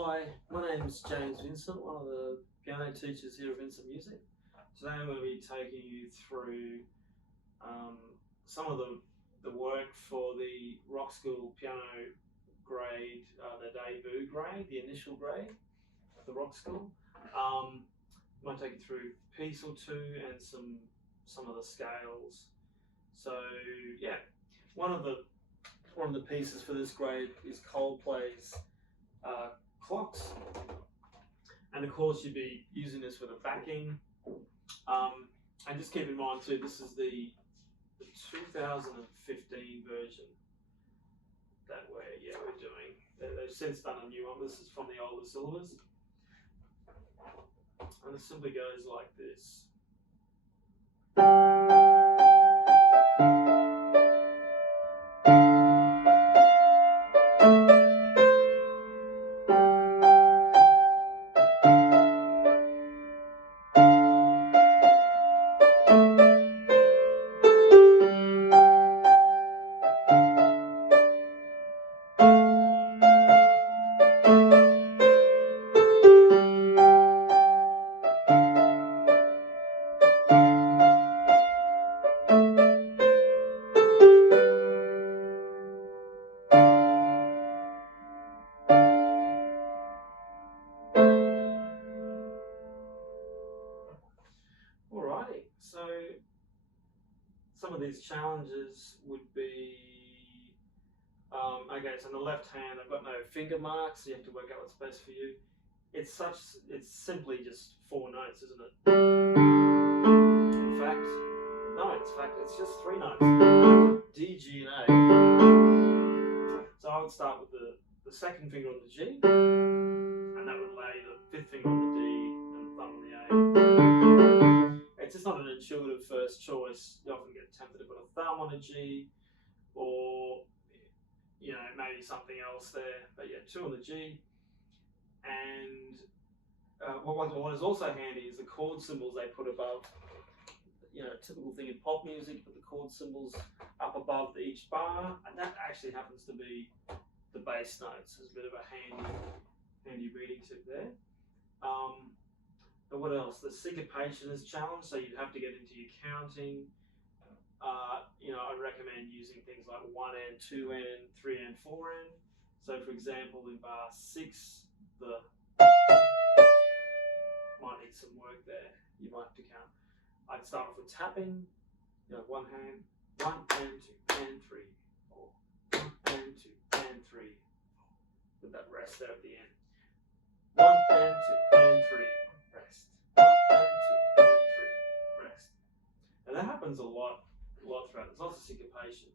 Hi, my name is James Vincent, one of the piano teachers here at Vincent Music. Today I'm going to be taking you through some of the work for the Rockschool piano grade, the debut grade, the initial grade of the Rockschool. I might take you through a piece or two and some of the scales. So yeah, one of the pieces for this grade is Coldplay's clocks, and of course you'd be using this with a backing, and just keep in mind too, this is the 2015 version that we're doing. They've since done a new one. This is from the older syllabus, and it simply goes like this. Alrighty, so some of these challenges would be, okay, so on the left hand I've got no finger marks, so you have to work out what's best for you. It's simply just 4 notes, isn't it? In fact, it's just 3 notes, D, G and A. So I would start with the second finger on the G, and that would allow you the 5th finger on the D and the thumb on the A. It's just not an intuitive first choice. You often get tempted to put a thumb on a G, or maybe something else there. But yeah, 2 on the G. And what is also handy is the chord symbols they put above. Typical thing in pop music, you put the chord symbols up above each bar, and that actually happens to be the bass notes. There's a bit of a handy reading tip there. But what else? The syncopation is challenged, so you'd have to get into your counting. I'd recommend using things like 1N, 2N, 3N, 4N. So for example, in bar 6, the might need some work there. You might have to count. I'd start off with tapping, one hand, 1 and 2 and 3, 4, 1 and 2 and 3, 4, with that rest there at the end. 1 and 2 and 3, rest. 1 and 2 and 3, rest. And that happens a lot throughout. There's lots of syncopation.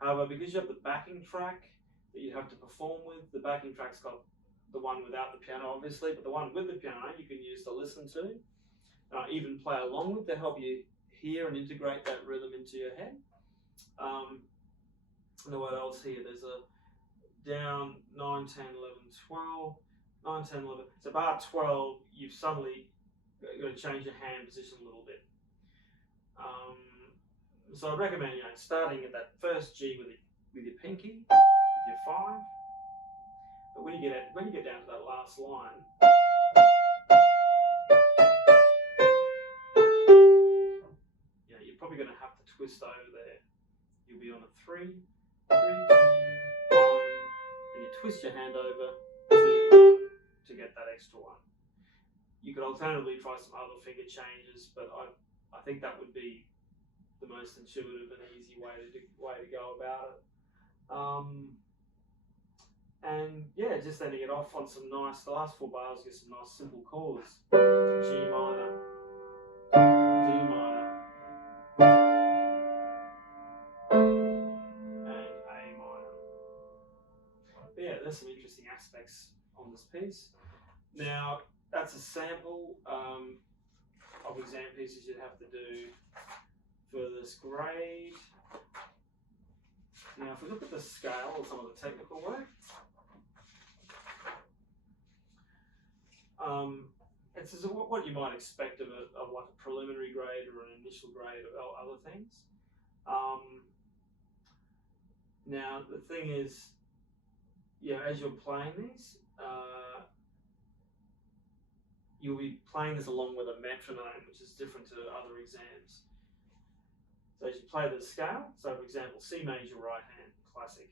However, because you have the backing track that you have to perform with, the backing track's got the one without the piano, obviously, but the one with the piano you can use to listen to, even play along with to help you hear and integrate that rhythm into your head. And what else here? There's a down 9, 10, 11, 12, 9, 10, 11. So bar 12, you've suddenly got to change your hand position a little bit. So I'd recommend starting at that first G with your pinky, with your 5. But when you get down to that last line, you're probably going to have to twist over there. You'll be on a 3, 3, 2, 1, and you twist your hand over 2, 1 to get that extra 1. You could alternatively try some other finger changes, but I think that would be the most intuitive and easy way to go about it. And yeah, just ending it off on the last 4 bars, get some nice simple chords. G minor, D minor, and A minor. But yeah, there's some interesting aspects on this piece. Now, that's a sample of exam pieces you'd have to do for this grade. Now, if we look at the scale or some of the technical work, it's what you might expect of like a preliminary grade or an initial grade of other things. Now, the thing is, as you're playing these, you'll be playing this along with a metronome, which is different to other exams. So as you play the scale, so for example, C major right hand, classic.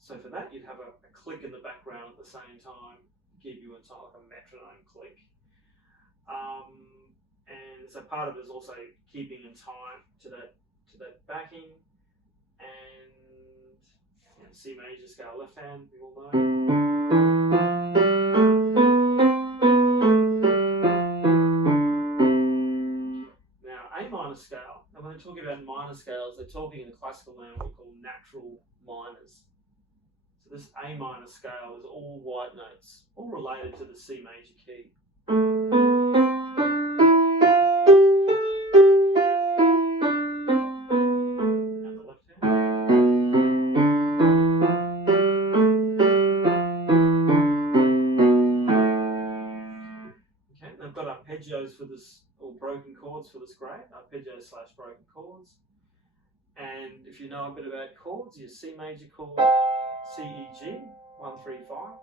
So for that, you'd have a click in the background at the same time, give you a time like a metronome click. And so part of it is also keeping in time to that backing, and C major scale left hand, we all know. Now A minor scale, and when they're talking about minor scales, they're talking in the classical now what we call natural minors. So this A minor scale is all white notes, all related to the C major key. I've got arpeggios for this, or broken chords for this grade, arpeggios / broken chords. And if you know a bit about chords, your C major chord, C, E, G, 1, 3, 5.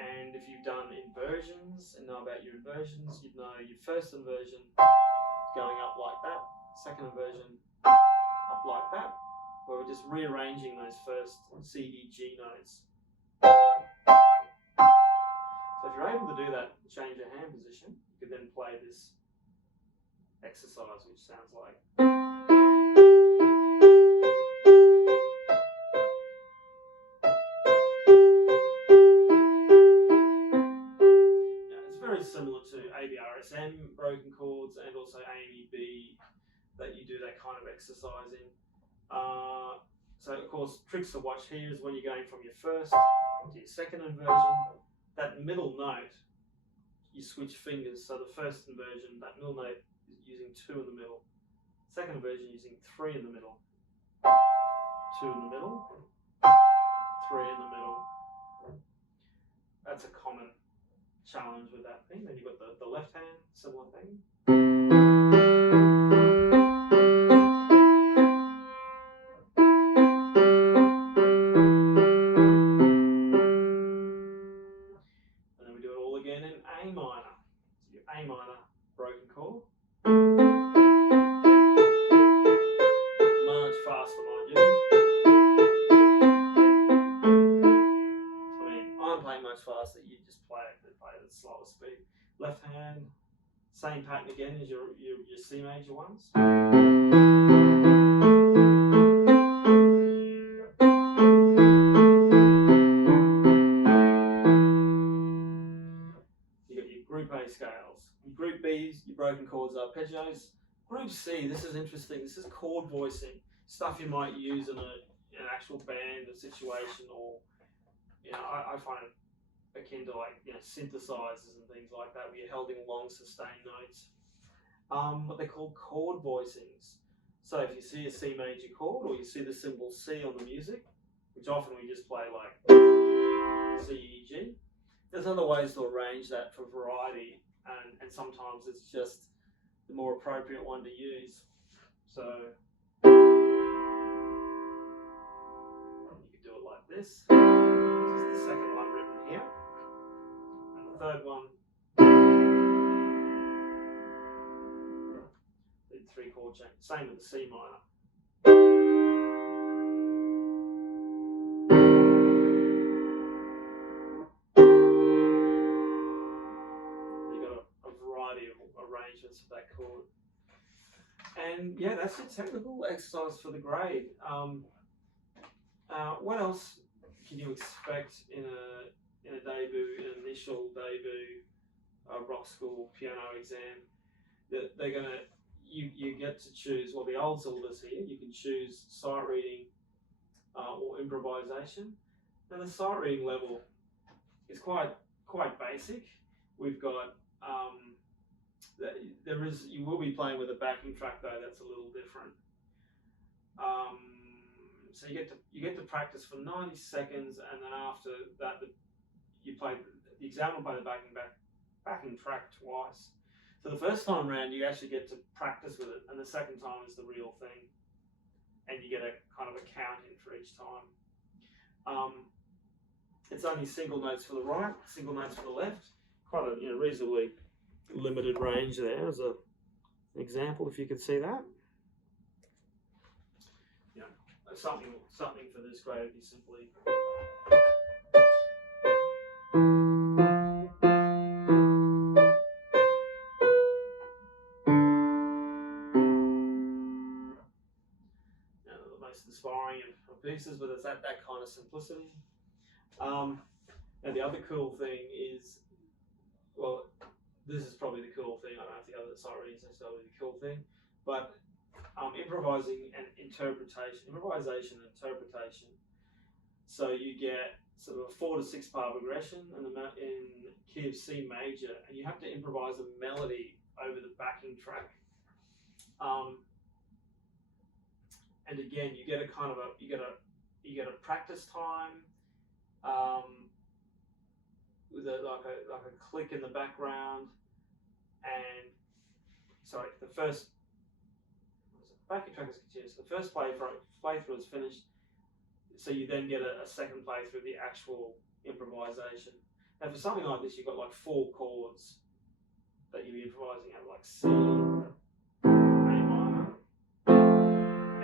And if you've done inversions and know about your inversions, you'd know your first inversion going up like that, second inversion up like that, where we're just rearranging those first C, E, G notes. So if you're able to do that and change your hand position, you could then play this exercise, which sounds like. It's very similar to ABRSM broken chords and also AMEB that you do that kind of exercise in. So of course, tricks to watch here is when you're going from your first to your second inversion, that middle note, you switch fingers. So the first inversion, that middle note is using 2 in the middle. Second inversion using 3 in the middle. 2 in the middle, 3 in the middle. That's a common challenge with that thing. Then you've got the left hand, similar thing. And then we do it all again in A minor. So your A minor broken chord. Much faster, mind you. I mean, I'm playing much faster. You just play it at a slower speed. Left hand, same pattern again as your C major ones. You got your Group A scales. Your Group B's, your broken chords, arpeggios. Group C, this is interesting. This is chord voicing, stuff you might use in an actual band or situation, or I find it akin to synthesizers and things like that, where you're holding long sustained notes. But they're called chord voicings. So if you see a C major chord, or you see the symbol C on the music, which often we just play like C, E, G, there's other ways to arrange that for variety, and sometimes it's just the more appropriate one to use. So you could do it like this. This is the second one written here. And the third one, the 3 chord change. Same with the C minor. You've got a variety of arrangements of that chord. And yeah, that's the technical exercise for the grade. What else can you expect in a debut, an initial debut Rockschool piano exam? That they're gonna, you get to choose. Well, the old syllabus here, you can choose sight reading or improvisation. And the sight reading level is quite basic. We've got you will be playing with a backing track though. That's a little different. So you get to practice for 90 seconds, and then after that, the exam will play the backing track twice. So the first time around, you actually get to practice with it, and the second time is the real thing. and you get a kind of a count in for each time. It's only single notes for the right, single notes for the left. Quite a reasonably limited range there as an example, if you could see that. Something for this grade would be simply. The most inspiring of pieces, but it's that kind of simplicity. And the other cool thing is, well, this is probably the cool thing. I don't know if the other side is necessarily the cool thing, but improvising and interpretation, improvisation and interpretation. So you get sort of a 4 to 6 bar progression in key of C major, and you have to improvise a melody over the backing track. And again, you get a kind of you get a practice time with like a click in the background, and sorry, the first backing track is continuous. The first playthrough is finished. So you then get a second playthrough of the actual improvisation. And for something like this, you've got like 4 chords that you're improvising at, like C, A minor,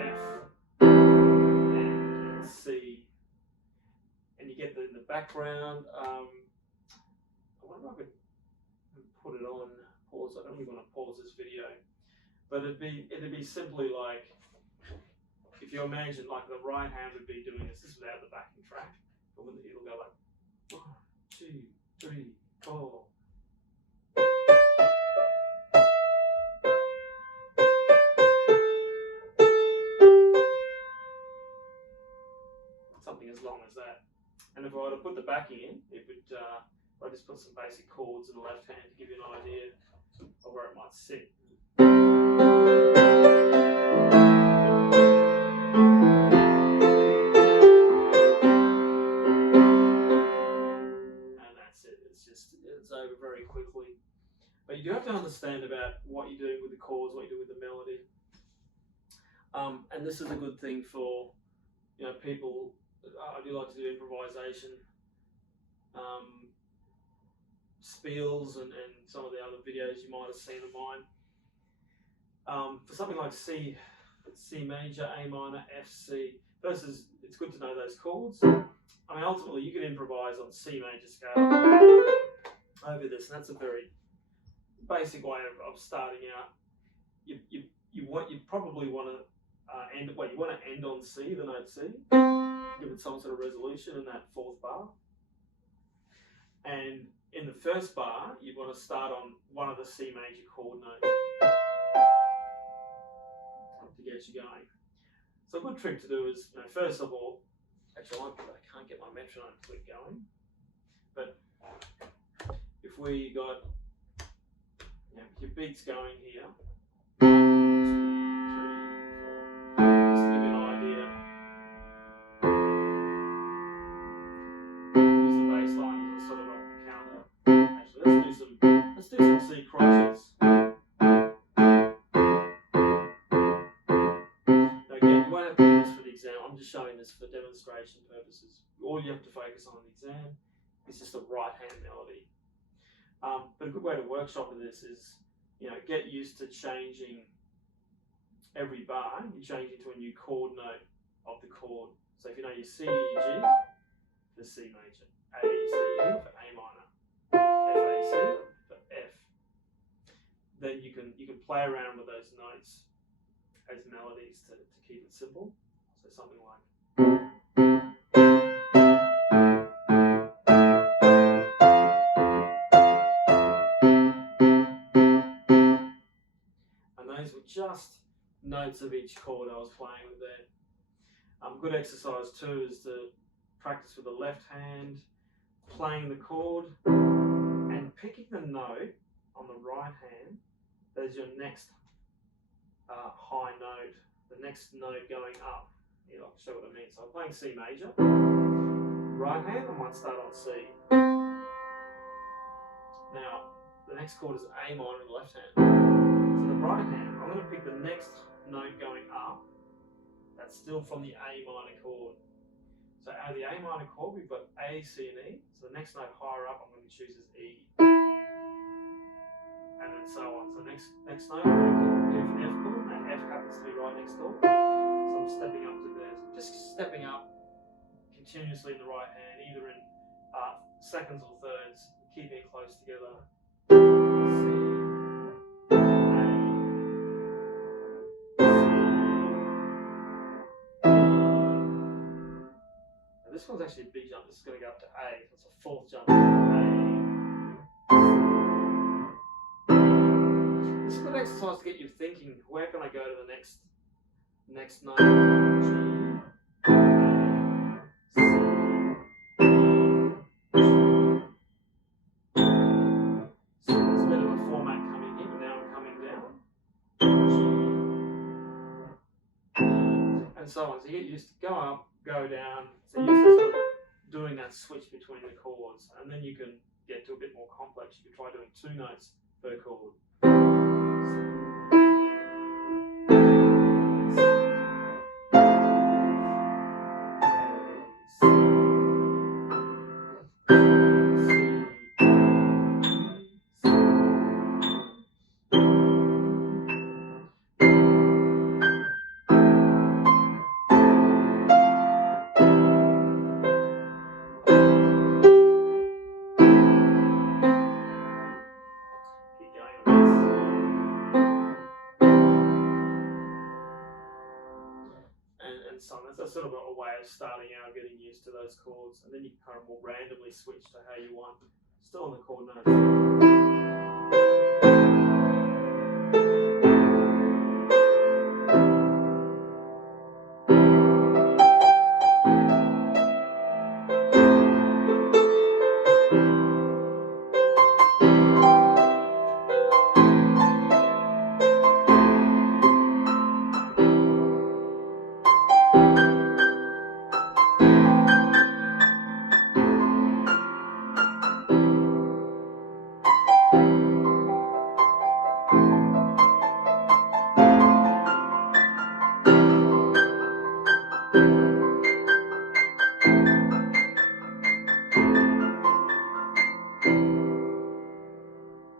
F, and C. And you get in the background. I wonder if I could put it on pause. I don't really want to pause this video, but it'd be simply like, if you imagine like the right hand would be doing this without the backing track, but it'll go like 1, 2, 3, 4. Something as long as that. And if I were to put the backing in, it would. I just put some basic chords in the left hand to give you an idea of where it might sit. It's over very quickly. But you do have to understand about what you're doing with the chords, what you do with the melody. And this is a good thing for people. I do like to do improvisation, spiels, and some of the other videos you might have seen of mine. For something like C major, A minor, F, C. First, it's good to know those chords. I mean, ultimately, you can improvise on C major scale over this, and that's a very basic way of starting out. You probably want to end on C, the note C, give it some sort of resolution in that 4th bar. And in the 1st bar, you want to start on one of the C major chord notes to get you going. So a good trick to do is, first of all, actually I can't get my metronome click going, but if we got your beats going here, 1, 2, 3, 4, just to give you an idea. Use the bass line as a sort of a counter. Actually, let's do some C crotchets. Now again, you won't have to do this for the exam. I'm just showing this for demonstration purposes. All you have to focus on in the exam is just a right hand melody. But a good way to workshop this is, get used to changing every bar. You change into a new chord note of the chord. So if you know your C, E, G for C major, A, C, E for A minor, F, A, C for F, then you can play around with those notes as melodies to keep it simple. So something like. Those were just notes of each chord I was playing with there. Good exercise too is to practice with the left hand, playing the chord, and picking the note on the right hand. There's your next high note, the next note going up. I'll show what I mean. So I'm playing C major, right hand, I might start on C. Now, the next chord is A minor in the left hand. So the right hand, I'm going to pick the next note going up. That's that's still from the A minor chord. So out of the A minor chord, we've got A, C, and E. So the next note higher up, I'm going to choose as E, and then so on. So next note, I'm going to do for the F chord, and F happens to be right next door. So I'm stepping up to there. So just stepping up continuously in the right hand, either in seconds or thirds, keeping it close together. C, A, this one's actually a big jump. This is going to go up to A. So it's a fourth jump. A. This is a good exercise to get you thinking. Where can I go to the next note? G, A, C, E, G. So there's a bit of a format coming in. Now I'm coming down. G, E, and so on. So you get used to go up, go down. So you're used to sort of doing that switch between the chords, and then you can get to a bit more complex. You can try doing 2 notes per chord. So that's sort of a way of starting out, getting used to those chords, and then you can kind of more randomly switch to how you want, still on the chord notes.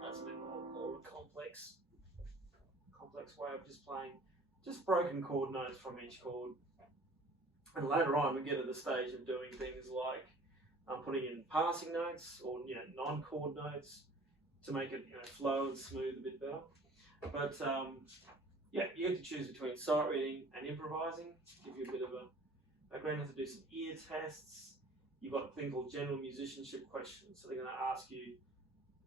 That's a bit more complex way of just playing just broken chord notes from each chord. And later on, we get to the stage of doing things like putting in passing notes or non-chord notes to make it flow and smooth a bit better. But yeah, you get to choose between sight reading and improvising. Give you a bit of a background. You have to do some ear tests. You've got a thing called general musicianship questions. So they're going to ask you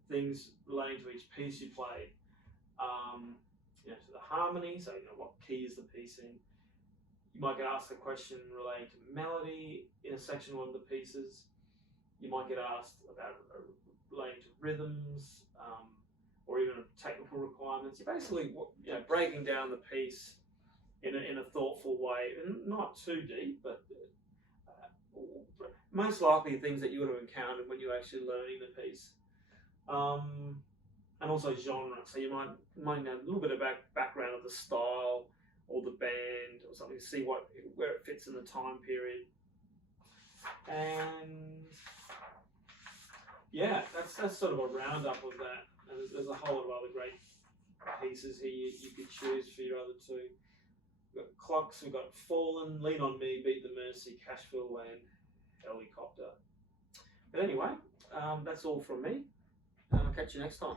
things relating to each piece you played. To the harmony, so what key is the piece in. You might get asked a question relating to melody in a section of one of the pieces. You might get asked about relating to rhythms, or even technical requirements. You're basically breaking down the piece in a thoughtful way, and not too deep, but most likely things that you would have encountered when you're actually learning the piece. And also genre, so you might know a little bit about background of the style or the band or something to see where it fits in the time period. And yeah, that's sort of a roundup of that. And there's a whole lot of other great pieces here you could choose for your other two. We've got clocks, we've got Fallen, Lean on Me, Beat the Mercy, Cashville, and Helicopter. But anyway, that's all from me. I'll catch you next time.